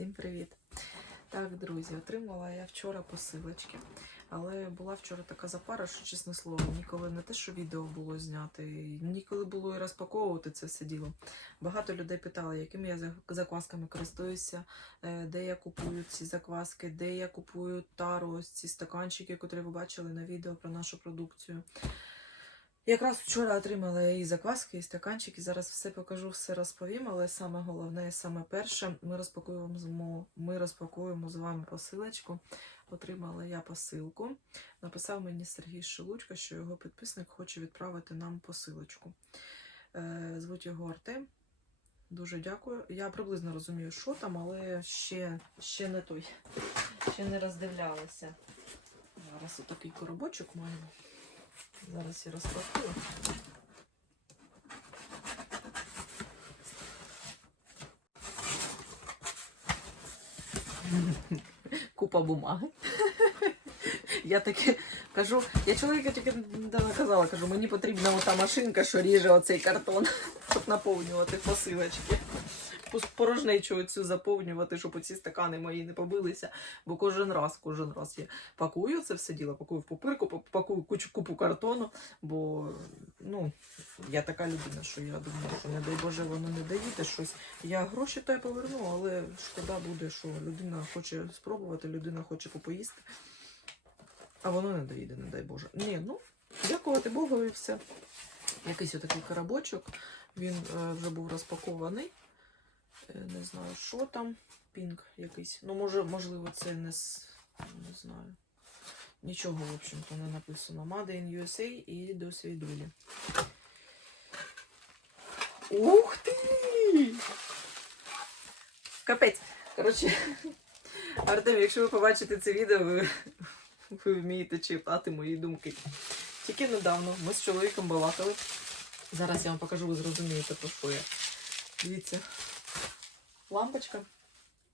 Всім привіт! Так, друзі, отримала я вчора посилочки, але була вчора така запара, що чесне слово, ніколи не те, що відео було зняти, ніколи було і розпаковувати це все діло. Багато людей питали, якими я заквасками користуюся, е, де я купую ці закваски, де я купую тару, ці стаканчики, які ви бачили на відео про нашу продукцію. Якраз вчора отримала і закваски, і стаканчики. Зараз все покажу, все розповім, але саме головне, саме перше, ми розпакуємо, ми розпакуємо з вами посилочку. Отримала я посилку. Написав мені Сергій Шелудько, що його підписник хоче відправити нам посилочку. Е, звуть його Артем. Дуже дякую. Я приблизно розумію, що там, але ще, ще не той, ще не роздивлялася. Зараз отакий коробочок маємо. Зараз я розпакую. Купа бумаги. Я таке кажу, я чоловіка тільки недавно казала, кажу, мені потрібна ота машинка, що ріже оцей картон, щоб наповнювати посилочки. Порожнечу цю заповнювати, щоб оці стакани мої не побилися. Бо кожен раз, кожен раз я пакую це все діло, пакую в пупирку, пакую кучу купу картону, бо ну, я така людина, що я думаю, що не дай Боже, воно не даєте щось. Я гроші то й поверну, але шкода буде, що людина хоче спробувати, людина хоче попоїсти, а воно не доїде, не дай Боже. Ні, ну, дякувати Богу і все. Якийсь отакий коробочок, він е, вже був розпакований. Е, Не знаю, що там. Пінк якийсь. Ну, може, можливо, це не. Не знаю. Нічого, в общем-то, не написано. Made in USA і до свідулі. Ух ти! Капець. Коротше, Артем, якщо ви побачите це відео, ви, ви вмієте читати мої думки. Тільки недавно ми з чоловіком балакали. Зараз я вам покажу, ви зрозумієте, про що я. Дивіться. Лампочка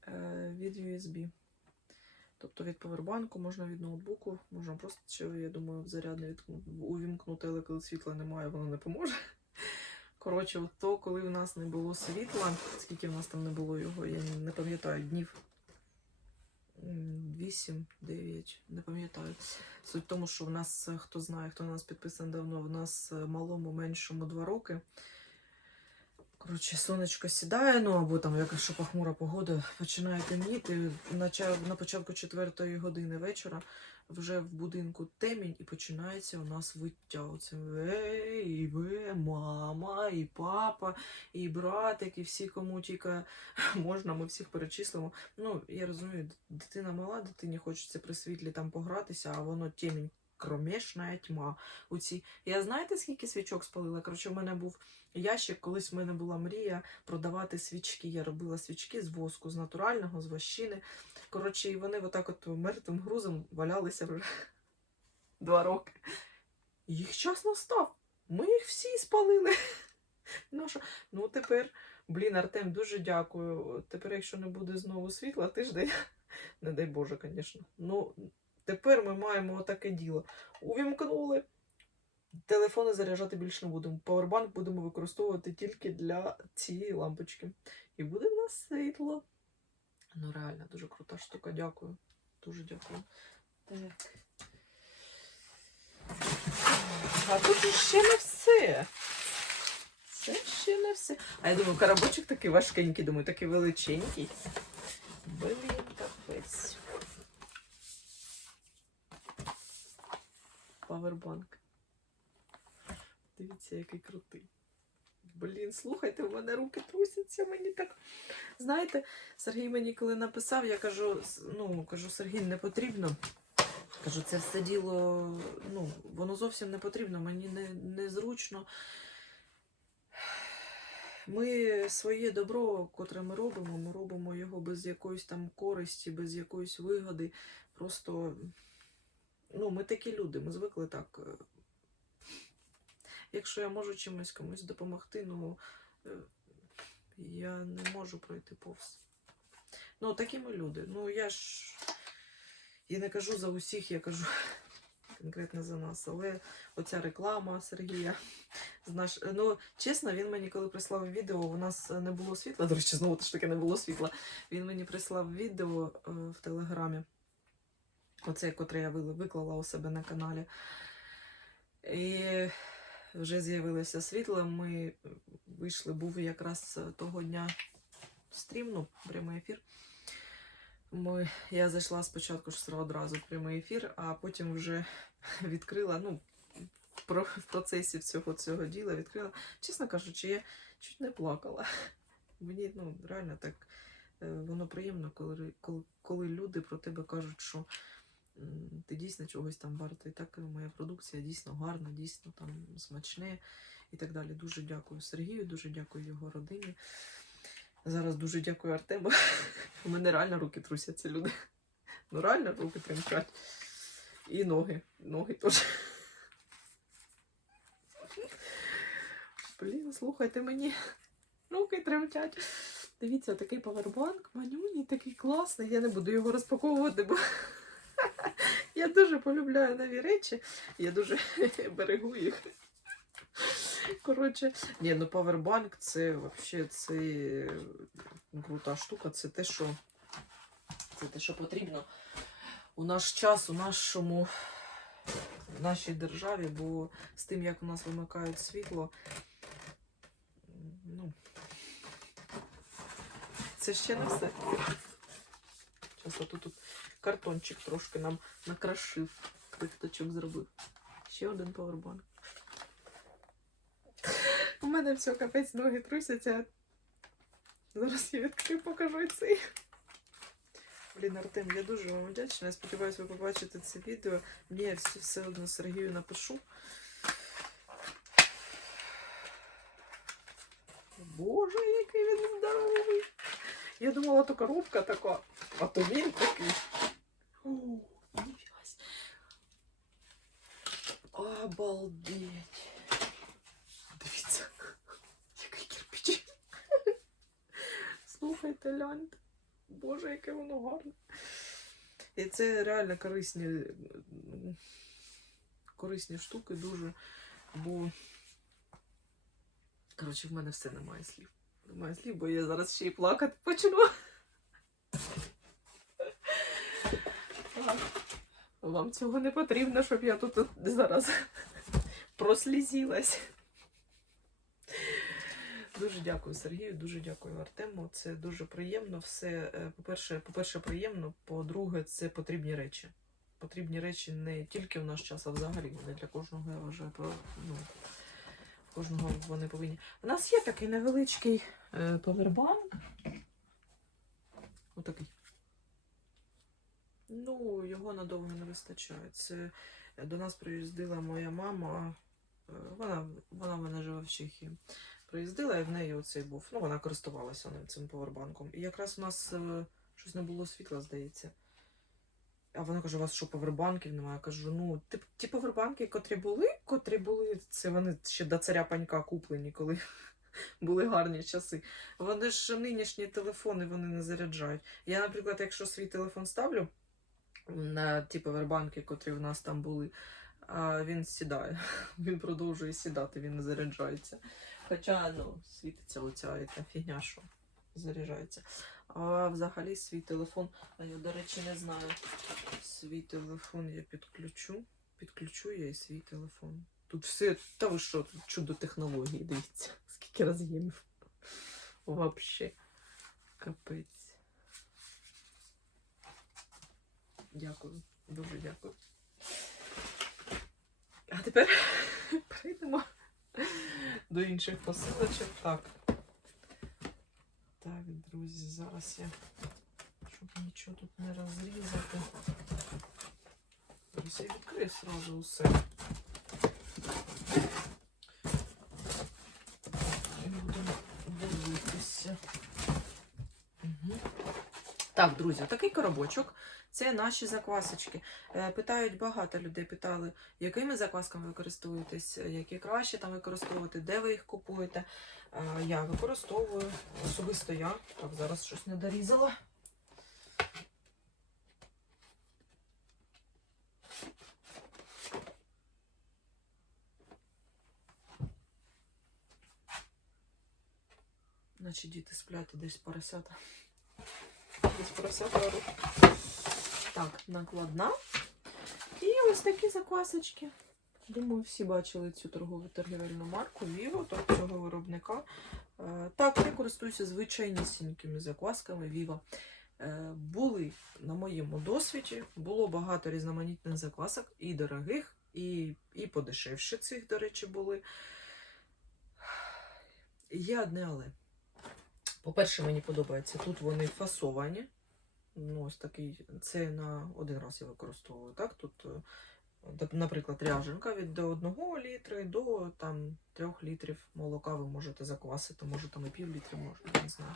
е, від USB. Тобто від повербанку, можна від ноутбуку, можна просто, ще, я думаю, в зарядне увімкнути, але коли світла немає, воно не поможе. Коротше, от то, коли в нас не було світла, скільки в нас там не було його, я не пам'ятаю, днів 8, 9, не пам'ятаю. Суть в тому, що в нас, е, хто знає, хто на нас підписаний давно, в нас е, малому меншому 2 роки. Коротше, сонечко сідає, ну або там якщо похмура погода, починає темніти. На початку четвертої години вечора вже в будинку темінь і починається у нас виття. Оце «Ей, і мама, і папа, і братик, і всі, кому тільки можна, ми всіх перечислимо. Ну, я розумію, дитина мала, дитині хочеться при світлі там погратися, а воно темінь. Кромешна тьма. У ці... Я знаєте, скільки свічок спалила? Коротше, в мене був ящик, колись в мене була мрія продавати свічки. Я робила свічки з воску, з натурального, з вощини. Коротше, і вони отак от мертвим грузом валялися вже два роки. Їх час настав. Ми їх всі спалили. Ну, що? ну тепер, блін, Артем, дуже дякую. Тепер, якщо не буде знову світла, тиждень, не дай Боже, звісно. Ну, тепер ми маємо отаке діло. Увімкнули. Телефони заряджати більше не будемо. Павербанк будемо використовувати тільки для цієї лампочки. І буде в нас світло. Ну, реально, дуже крута штука, дякую. Дуже дякую. Так. А тут ще не все. Це ще не все. А я думаю, коробочок такий важкенький, думаю, такий величенький. Блін, капець. Павербанк. Дивіться, який крутий. Блін, слухайте, в мене руки трусяться, мені так. Знаєте, Сергій мені коли написав, я кажу, ну, кажу, Сергій, не потрібно. Кажу, це все діло, ну, воно зовсім не потрібно, мені не, незручно. Ми своє добро, котре ми робимо, ми робимо його без якоїсь там користі, без якоїсь вигоди. Просто, ну, ми такі люди, ми звикли так. е, Якщо я можу чимось комусь допомогти, ну е, я не можу пройти повз. Ну, такі ми люди. Ну, я ж. Я не кажу за усіх, я кажу конкретно за нас. Але оця реклама Сергія. Наш... Ну, чесно, він мені коли прислав відео, у нас не було світла. До речі, знову ж таки не було світла. Він мені прислав відео е, в Телеграмі. Оце, котре я виклала у себе на каналі. І вже з'явилося світло. Ми вийшли, був якраз того дня стрім, ну, прямий ефір. Ми, я зайшла спочатку ж одразу в прямий ефір, а потім вже відкрила, ну, про- в процесі всього цього діла відкрила. Чесно кажучи, я чуть не плакала. Мені ну, реально так е, воно приємно, коли, коли, коли люди про тебе кажуть, що ти дійсно чогось там вартий. Так е, моя продукція дійсно гарна, дійсно там смачне і так далі. Дуже дякую Сергію, дуже дякую його родині. Зараз дуже дякую Артему. У мене реально руки трусяться люди. Ну реально руки тремтять. І ноги. Ноги теж. Блін, слухайте мені. Руки тремтять. Дивіться, такий павербанк, манюній, такий класний. Я не буду його розпаковувати, бо я дуже полюбляю нові речі. Я дуже берегу їх. Коротше, ні, ну павербанк це взагалі це крута штука. Це те, що це те, що потрібно у наш час, у нашому в нашій державі, бо з тим, як у нас вимикають світло, ну, це ще не все. Зараз отут тут картончик трошки нам накрашив, крихточок зробив. Ще один павербанк. У мене все, капець, ноги трусяться. Зараз я відкрию, покажу цей. Блін, Артем, я дуже вам вдячна. Я сподіваюся, ви побачите це відео. Мені я все, все одно Сергію напишу. Боже, який він здоровий. Я думала, то коробка така, а то він такий. Обалдеть. Дивіться, який кирпич. Слухайте, гляньте. Боже, яке воно гарне. І це реально корисні, корисні штуки дуже, бо. Коротше, в мене все немає слів. Немає слів, бо я зараз ще й плакати почну. Так. Вам цього не потрібно, щоб я тут зараз прослізілась. Дуже дякую Сергію, дуже дякую Артему. Це дуже приємно. Все, е, по-перше, по-перше, приємно. По-друге, це потрібні речі. Потрібні речі не тільки в наш час, а взагалі вони для кожного, я вважаю, про ну, кожного вони повинні. У нас є такий невеличкий е, павербанк. Отакий. Ну, його надовго не вистачає. Це е, до нас приїздила моя мама. е, Вона, вона в мене живе в Чехії. Приїздила і в неї оцей був. Ну, вона користувалася ним цим повербанком. І якраз у нас е, щось не було світла, здається. А вона каже: у вас що, повербанків немає? Я кажу, ну, ті, ті повербанки, котрі були, котрі були, це вони ще до царя панька куплені, коли були гарні часи. Вони ж нинішні телефони вони не заряджають. Я, наприклад, якщо свій телефон ставлю на ті повербанки, котрі в нас там були, а він сідає. Він продовжує сідати, він не заряджається. Хоча ну, світиться оця яка фігня, що заряджається. А взагалі свій телефон, а я, до речі, не знаю. Свій телефон я підключу. Підключу я і свій телефон. Тут все, та ви що, тут чудо технології, дивіться, скільки роз'ємів. Вообще. Капець. Дякую, дуже дякую. А тепер перейдемо до інших посилочок. Так. Так, друзі, зараз я, щоб нічого тут не розрізати. Я відкрию сразу усе. І будемо дивитися. Так, друзі, такий коробочок це наші заквасочки. Е, питають багато людей, питали, якими заквасками використовуєтесь, е, які краще там використовувати, де ви їх купуєте. Е, я використовую особисто я. Так, зараз щось не дорізала. Наші діти сплять десь поросята. Поросята оруть. Так, накладна. І ось такі заквасочки. Думаю, всі бачили цю торгову торгівельну марку Vivo, тобто цього виробника. Е, Так, я користуюся звичайнісінькими заквасками Vivo. Е, Були на моєму досвіді, було багато різноманітних заквасок, і дорогих, і, і подешевші цих, до речі, були. Є одне але. По-перше, мені подобається, тут вони фасовані. Ну, ось такий, це на один раз я використовую. Так? Тут, е, наприклад, ряженка від до 1 літри до там, 3 літрів молока ви можете заквасити, може там і пів літри, може, не знаю.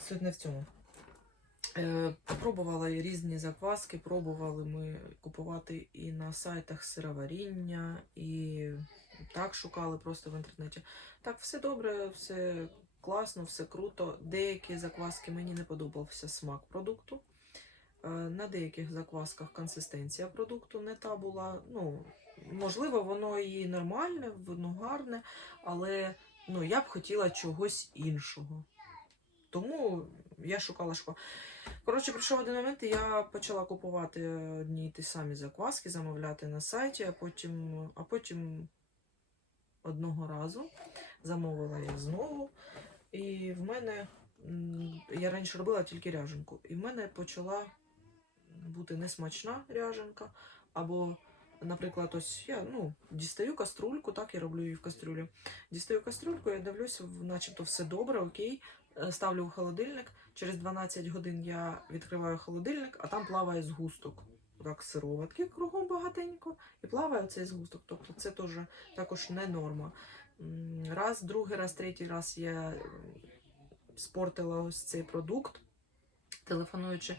Суть не в цьому. Е, Пробувала і різні закваски, пробували ми купувати і на сайтах сироваріння, і так шукали просто в інтернеті. Так, все добре, все класно, все круто. Деякі закваски мені не подобався смак продукту. Е, На деяких заквасках консистенція продукту не та була. Ну, можливо, воно і нормальне, воно гарне, але ну, я б хотіла чогось іншого. Тому я шукала шукала. Коротше, прийшов один момент, і я почала купувати одні ті самі закваски, замовляти на сайті, а потім, а потім одного разу замовила я знову. І в мене я раніше робила тільки ряженку. І в мене почала бути несмачна ряженка. Або, наприклад, ось я ну, дістаю каструльку, так я роблю її в кастрюлі. Дістаю кастрюльку, я дивлюся, начебто все добре, окей. Е, Ставлю в холодильник. Через 12 годин я відкриваю холодильник, а там плаває згусток. Так, сироватки кругом багатенько, і плаває цей згусток. Тобто це теж також не норма. Раз, другий раз, третій раз я спортила ось цей продукт, телефонуючи.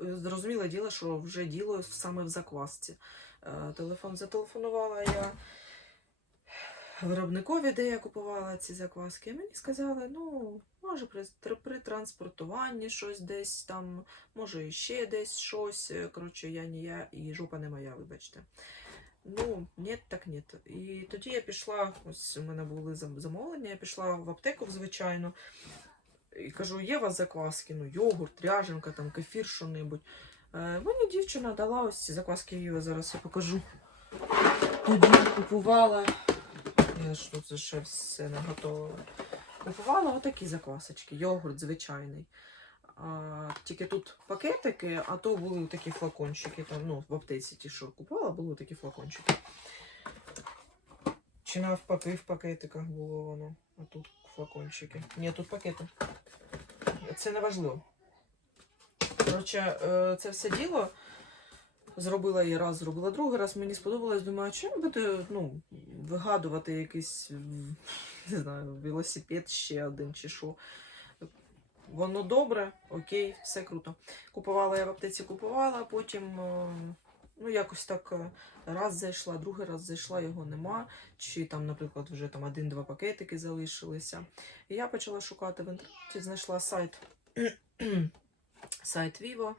Зрозуміле діло, що вже діло саме в заквасці. Е, Телефон зателефонувала я виробникові, де я купувала ці закваски. Мені сказали, ну, може, при, при транспортуванні щось десь там, може, ще десь щось. Е, Коротше, я не я і жопа не моя, вибачте. Ну, ні, так ні. І тоді я пішла, ось у мене були замовлення, я пішла в аптеку, звичайно, і кажу, є у вас закваски, ну, йогурт, ряженка, там, кефір, що-небудь. Е, мені дівчина дала ось ці закваски Віва, зараз я покажу. Тоді купувала. Я ж тут ще все не готова. Купувала отакі заквасочки, йогурт звичайний. Тільки тут пакетики, а то були такі флакончики. Там, ну, в аптеці ті, що купувала, були такі флакончики. Чи навпаки в пакетиках було воно, а тут флакончики. Ні, тут пакети. Це не важливо. Коротше, е, це все діло зробила я раз, зробила другий раз. Мені сподобалось. Думаю, чим буде ну, вигадувати якийсь не знаю, велосипед ще один чи що. Воно добре, окей, все круто. Купувала я в аптеці, купувала, потім е, ну, якось так е, раз зайшла, другий раз зайшла, його нема. Чи там, наприклад, вже там один-два пакетики залишилися. І я почала шукати в інтернеті, знайшла сайт, сайт Vivo.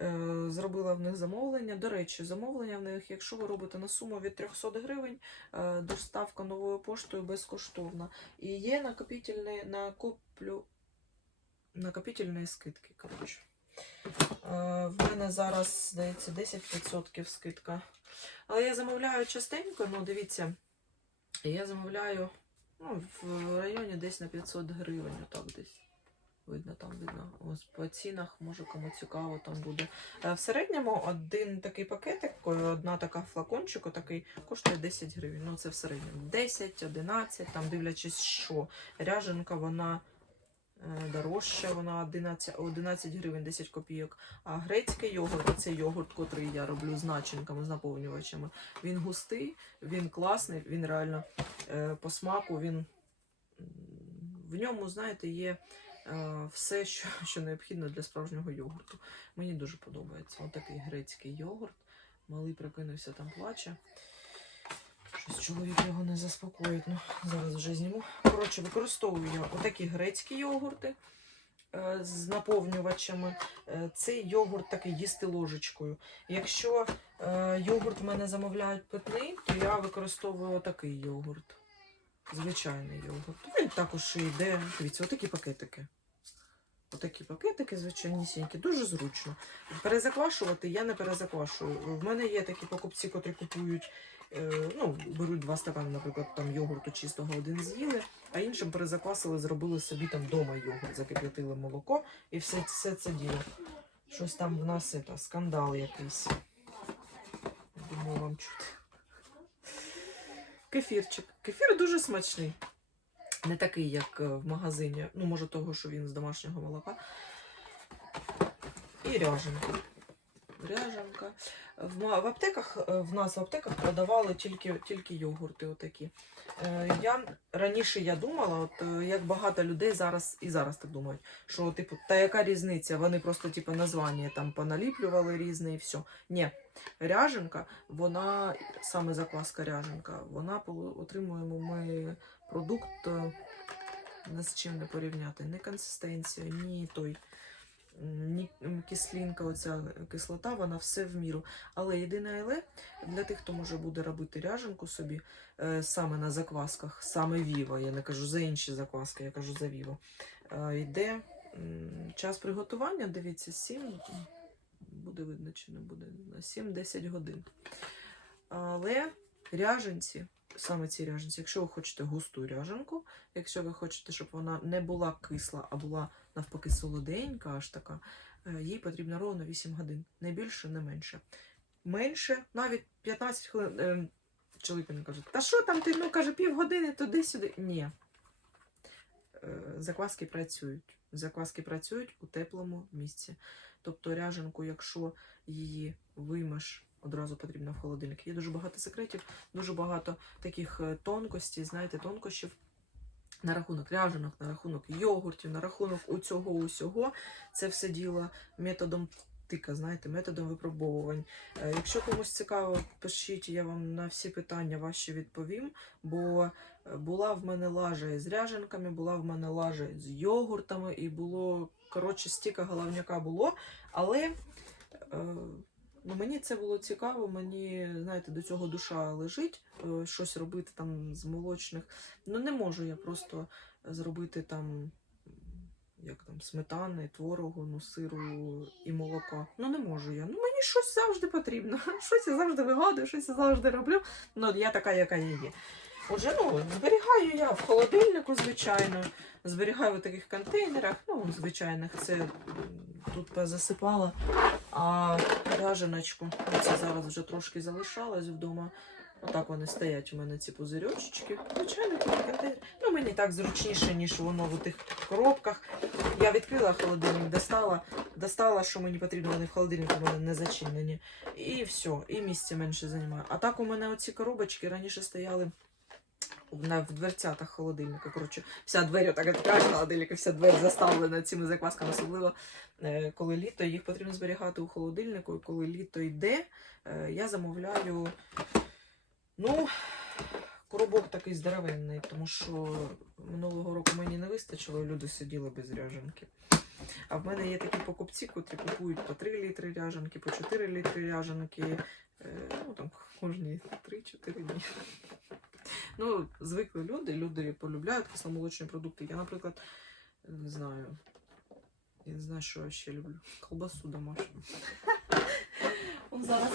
Е, Зробила в них замовлення. До речі, замовлення в них, якщо ви робите на суму від 300 гривень, доставка новою поштою безкоштовна. І є накопительні, накоплю, накопительні скидки. Коротше. Е, В мене зараз, здається, 10% скидка. Але я замовляю частенько, ну дивіться, я замовляю ну, в районі десь на 500 гривень, отак десь. Видно, там видно. Ось по цінах, може кому цікаво там буде. Е, В середньому один такий пакетик, е, одна така флакончик, отакий, коштує 10 гривень. Ну, це в середньому 10, 11, там дивлячись, що. Ряженка, вона е, дорожча, вона 11, 11 гривень 10 копійок. А грецький йогурт, це йогурт, котрий я роблю з начинками, з наповнювачами. Він густий, він класний, він реально е, по смаку, він в ньому, знаєте, є е, все, що, що необхідно для справжнього йогурту. Мені дуже подобається. Отакий грецький йогурт. Малий прокинувся там плаче. Щось чоловік його не заспокоїть. Ну, зараз вже зніму. Коротше, використовую я отакі грецькі йогурти е, з наповнювачами. Е, Цей йогурт такий їсти ложечкою. Якщо е, йогурт в мене замовляють питний, то я використовую отакий йогурт. звичайний йогурт. Він також і йде. Дивіться, отакі пакетики. Отакі пакетики, звичайнісінькі, дуже зручно. Перезаквашувати я не перезаквашую. В мене є такі покупці, котрі купують, е, ну, беруть два стакани, наприклад, там йогурту чистого один з'їли, а іншим перезаквасили, зробили собі там вдома йогурт, закип'ятили молоко і все, все це діло. Щось там в нас це, скандал якийсь. Думаю, вам чути. Кефірчик. Кефір дуже смачний. Не такий, як е, в магазині. Ну, може, того, що він з домашнього молока. І ряженка. Ряженка. В, в аптеках е, в нас в аптеках продавали тільки, тільки йогурти. Отакі. Е, Я раніше я думала, от як багато людей зараз і зараз так думають, що типу, та яка різниця? Вони просто типу названня там поналіплювали різне і все. Ні, ряженка, вона саме закваска ряженка, вона отримуємо ми продукт е, не з чим не порівняти. Ні консистенція, ні той. Ні кислинка, оця кислота, вона все в міру. Але єдине але для тих, хто може буде робити ряженку собі е, саме на заквасках, саме Віва, я не кажу за інші закваски, я кажу за Віво. Е, йде час приготування, дивіться, 7, буде видно чи не буде, 7-10 годин. Але ряженці, саме ці ряженці, якщо ви хочете густу ряженку, якщо ви хочете, щоб вона не була кисла, а була навпаки солоденька, аж така, е, їй потрібно ровно 8 годин. Не більше, не менше. Менше, навіть 15 хвилин. е, Чоловік мені каже, та що там ти, ну каже, півгодини туди-сюди. Ні. Е, Закваски працюють. Закваски працюють у теплому місці. Тобто ряженку, якщо її виймеш, одразу потрібно в холодильник. Є дуже багато секретів, дуже багато таких е, тонкостей, знаєте, тонкощів на рахунок ряженок, на рахунок йогуртів, на рахунок усього усього. Це все діло методом тика, знаєте, методом випробовувань. Е, Якщо комусь цікаво, пишіть, я вам на всі питання ваші відповім. Бо е, була в мене лажа із ряженками, була в мене лажа з йогуртами, і було, коротше, стільки головняка було. Але е, ну, мені це було цікаво, мені, знаєте, до цього душа лежить, е, щось робити там з молочних. Ну, не можу я просто зробити там. Як там сметани, творогу, ну, сиру і молока. Ну не можу я. Ну мені щось завжди потрібно. Щось я завжди вигадую, щось я завжди роблю. Ну я така, яка я є. Отже, ну, зберігаю я в холодильнику, звичайно. Зберігаю в таких контейнерах, ну, звичайних, це тут засипала. А ряженочку, це зараз вже трошки залишалось вдома. Отак вони стоять у мене ці пузирьочки. Звичайно, такі контейнери. Ну, мені так зручніше, ніж воно в тих коробках. Я відкрила холодильник, достала, достала, що мені потрібно, вони в холодильнику мене не зачинені. І все, і місце менше займає. А так у мене оці коробочки раніше стояли в дверцятах холодильника. Коротше, вся двері так відкриваєш холодильника, вся двері заставлена цими заквасками, особливо е, коли літо, їх потрібно зберігати у холодильнику. І коли літо йде, е, я замовляю. Ну, коробок такий здоровенний, тому що минулого року мені не вистачило, і люди сиділи без ряженки. А в мене є такі покупці, котрі купують по 3 літри ряженки, по 4 літри ряженки. Е, ну там кожні 3-4 дні. Ну, звикли люди, люди полюбляють кисломолочні продукти. Я, наприклад, не знаю. Я не знаю, що я ще люблю. Колбасу домашню. Зараз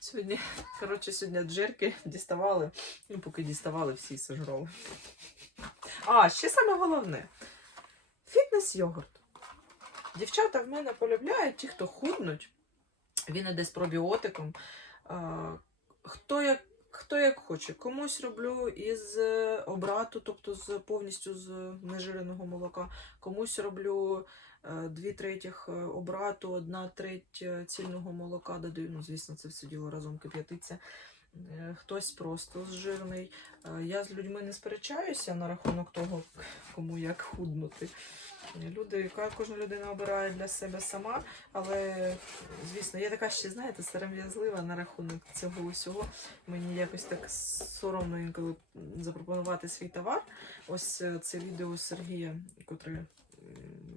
сьогодні, коротше, сьогодні джерки діставали. Ну, поки діставали, всі сожрали. А, ще саме головне. Фітнес-йогурт. Дівчата в мене полюбляють, ті, хто худнуть. Він іде з пробіотиком. Хто як Хто як хоче. Комусь роблю із е, обрату, тобто з повністю з нежиреного молока. Комусь роблю е, дві третіх е, обрату, одна треть цільного молока додаю. Ну, звісно, це все діло разом кип'ятиться. Е, Хтось просто жирний. Е, Я з людьми не сперечаюся на рахунок того, кому як худнути. Люди, кожна людина обирає для себе сама, але звісно, я така ще, знаєте, сором'язлива на рахунок цього усього. Мені якось так соромно інколи запропонувати свій товар. Ось е, це відео Сергія, котре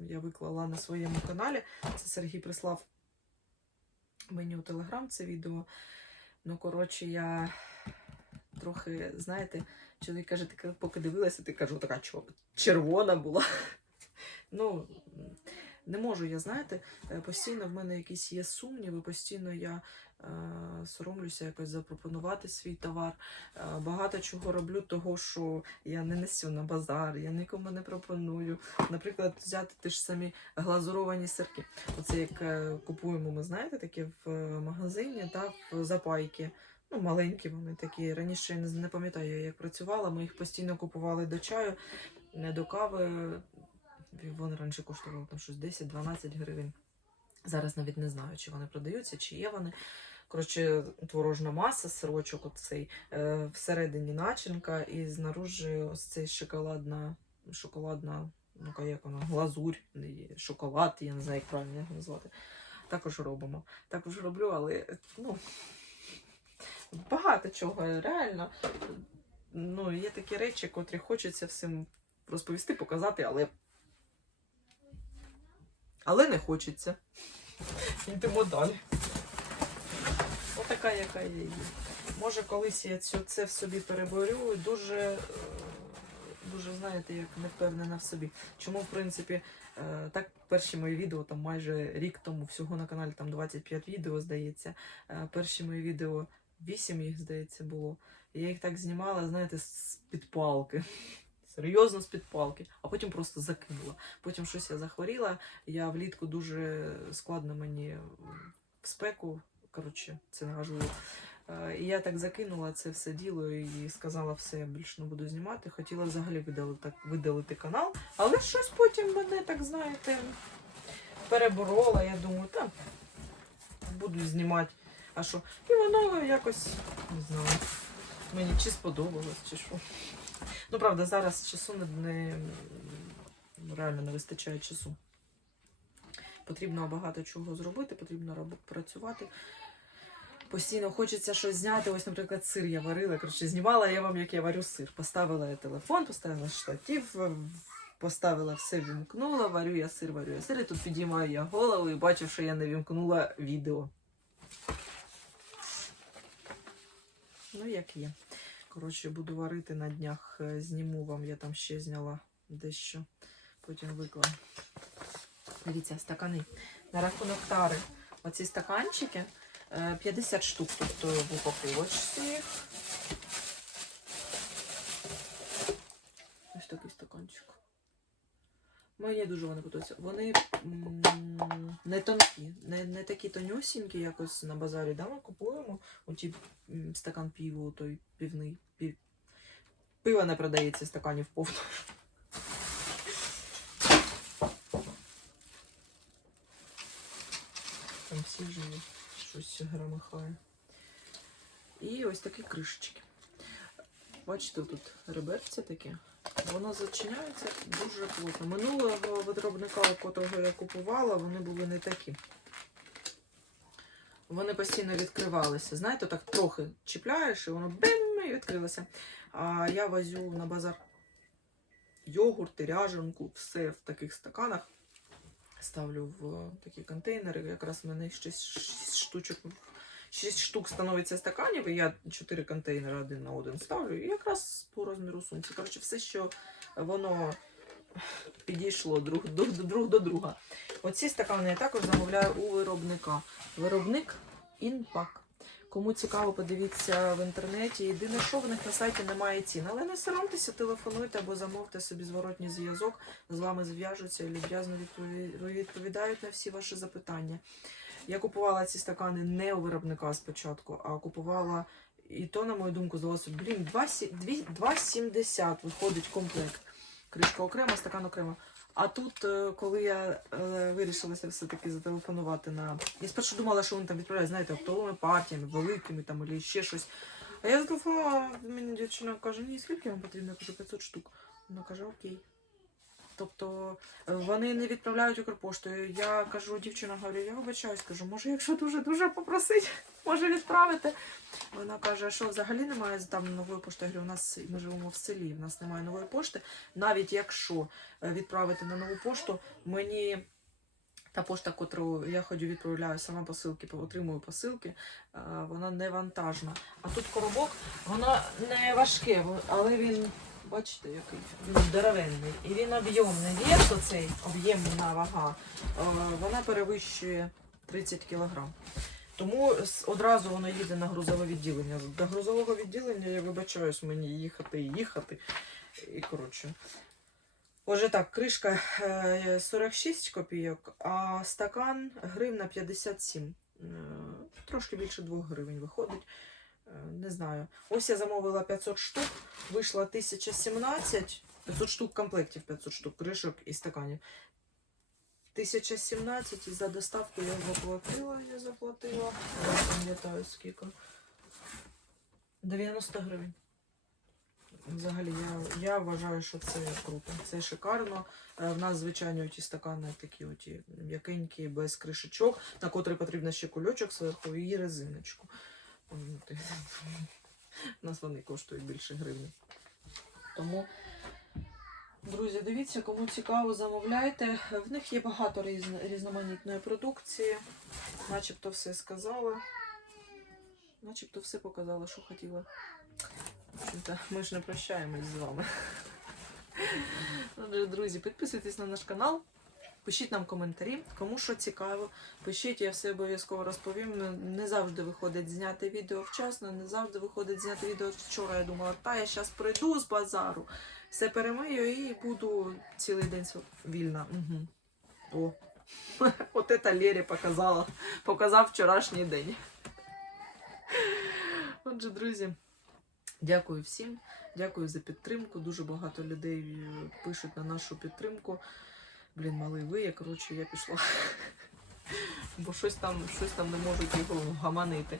я виклала на своєму каналі. Це Сергій прислав мені у Телеграм це відео. Ну, коротше, я трохи, знаєте, чоловік каже, ти поки дивилася, ти кажу, така чого червона була. Ну, не можу я, знаєте, е, постійно в мене якісь є сумніви, постійно я соромлюся якось запропонувати свій товар. Е, багато чого роблю, того, що я не несу на базар, я нікому не пропоную. Наприклад, взяти ті ж самі глазуровані сирки. Оце як е, купуємо, ми знаєте, такі в е, магазині, та, в запайки. Ну, маленькі вони такі. Раніше я не пам'ятаю, як працювала. Ми їх постійно купували до чаю, не до кави. Вони раніше коштували там щось 10-12 гривень. Зараз навіть не знаю, чи вони продаються, чи є вони. Коротше, творожна маса, сирочок оцей, е, всередині начинка, і знаружи ось цей шоколадна, шоколадна, ну ка- як вона, глазурь, шоколад, я не знаю, як правильно його назвати. Також робимо. Також роблю, але ну, багато чого реально. Ну, є такі речі, котрі хочеться всім розповісти, показати, але. Але не хочеться. Йдемо далі. Отака, яка я є. Може, колись я цю, це в собі переборю і дуже, е, дуже, знаєте, як не впевнена в собі. Чому, в принципі, е, так перші мої відео, там майже рік тому, всього на каналі там 25 відео, здається. Е, Перші мої відео 8 їх, здається, було. Я їх так знімала, знаєте, з-під палки. Серйозно з-під палки, а потім просто закинула. Потім щось я захворіла. Я влітку дуже складно мені в спеку. Коротше, це не важливо. Е, І я так закинула це все діло і сказала, все, я більше не буду знімати. Хотіла взагалі видалити, видалити канал, але щось потім мене, так знаєте, переборола. Я думаю, так, буду знімати. А що? І воно якось, не знаю, мені чи сподобалось, чи що. Ну, правда, зараз часу не реально не вистачає часу. Потрібно багато чого зробити, потрібно працювати. Постійно хочеться щось зняти. Ось, наприклад, сир я варила. Коротше, знімала я вам, як я варю сир. Поставила я телефон, поставила штатив, в- поставила все, вімкнула, варю я сир, варю я сир. І тут підіймаю я голову і бачу, що я не вімкнула відео. Ну, як є. Коротше, буду варити на днях. е, Зніму вам, я там ще зняла дещо. Потім викладу. Дивіться, стакани. На рахунок тари. Оці стаканчики е, 50 штук тут е, в упаковочці. Ось такий стаканчик. Мені дуже вони подобаються. Вони не тонкі, не, не такі тонюсінькі, якось на базарі. Да, ми купуємо оті стакан піву, той півний. Пів... Пиво не продається стаканів повно. Там всі живі, щось громихає. І ось такі кришечки. Бачите, тут реберця такі. Воно зачиняється дуже плотно. Минулого виробника, котрого я купувала, вони були не такі. Вони постійно відкривалися. Знаєте, так трохи чіпляєш, і воно бим і відкрилося. А я возю на базар йогурт, ряженку, все в таких стаканах. Ставлю в такі контейнери. Якраз в мене 6 штучок. 6 штук становиться стаканів, і я 4 контейнери один на один ставлю. І якраз по розміру сумці. Коротше, все, що воно підійшло друг до, друг до друга. Оці стакани я також замовляю у виробника. Виробник Інпак. Кому цікаво, подивіться в інтернеті. Єдине, що в них на сайті немає цін. Але не соромтеся, телефонуйте або замовте собі зворотній зв'язок. З вами зв'яжуться і люб'язно відповідають на всі ваші запитання. Я купувала ці стакани не у виробника спочатку, а купувала. І то, на мою думку, здалося, блін, 2,70 виходить комплект. Кришка окремо, стакан окремо. А тут, е, коли я е, вирішилася все-таки зателефонувати на. Я спершу думала, що вони там відправляють, знаєте, оптовими партіями, великими там, або ще щось. А я зателефонувала, мені дівчина каже, ні, скільки вам потрібно? Я кажу, 500 штук. Вона каже, окей. Тобто е, вони не відправляють Укрпоштою. Я кажу, дівчина говорю, я вибачаюсь, кажу, може, якщо дуже-дуже попросить, може відправити. Вона каже, що взагалі немає там нової пошти. Я говорю, у нас ми живемо в селі, в нас немає нової пошти. Навіть якщо е, відправити на нову пошту, мені Та пошта, котру я ходю, відправляю сама посилки, отримую посилки, е, вона не вантажна. А тут коробок, воно не важке, але він, бачите, який він здоровенний. І він об'ємний. Вес оцей об'ємна вага, е, вона перевищує 30 кг. Тому одразу воно їде на грузове відділення. До грузового відділення я вибачаюсь мені їхати і їхати. І коротше. Отже, так, кришка е, 46 копійок, а стакан гривна 57. Е, Трошки більше 2 гривень виходить. Е, Не знаю. Ось я замовила 500 штук, вийшло 1017. 500 штук комплектів, 500 штук кришок і стаканів. 1017 і за доставку я заплатила, я заплатила. Я пам'ятаю скільки. 90 гривень. Взагалі, я, я вважаю, що це круто. Це шикарно. Е, В нас, звичайно, ті стакани такі оті м'якенькі, без кришечок, на котрий потрібно ще кульочок зверху і резиночку. У нас вони коштують більше гривні. Тому, друзі, дивіться, кому цікаво, замовляйте. В них є багато різноманітної продукції. Начебто все сказала. Начебто все показала, що хотіла. Ми ж не прощаємось з вами. Друзі, підписуйтесь на наш канал, пишіть нам коментарі, кому що цікаво. Пишіть, я все обов'язково розповім. Не- Не завжди виходить зняти відео вчасно, не завжди виходить зняти відео вчора. Я думала, та я зараз прийду з базару, все перемию і буду цілий день вільна. Угу. О. От це Лері показала. Показав вчорашній день. Отже, друзі, дякую всім. Дякую за підтримку. Дуже багато людей е, пишуть на нашу підтримку. Блін, малий виє, коротше, я пішла. Бо щось там, щось там не можуть його гаманити.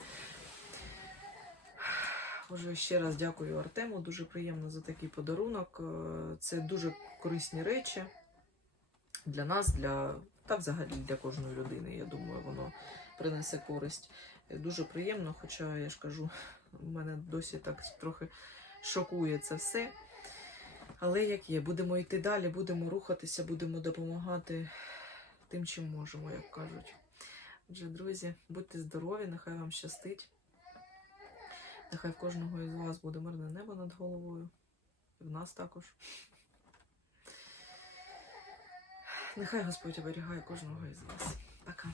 Отже, ще раз дякую Артему. Дуже приємно за такий подарунок. Е, Це дуже корисні речі для нас, для та взагалі для кожної людини. Я думаю, воно принесе користь. Е, Дуже приємно, хоча я ж кажу, мене досі так трохи шокує це все. Але як є, будемо йти далі, будемо рухатися, будемо допомагати тим, чим можемо, як кажуть. Отже, друзі, будьте здорові, нехай вам щастить. Нехай в кожного із вас буде мирне небо над головою. І в нас також. Нехай Господь оберігає кожного із вас. Пока.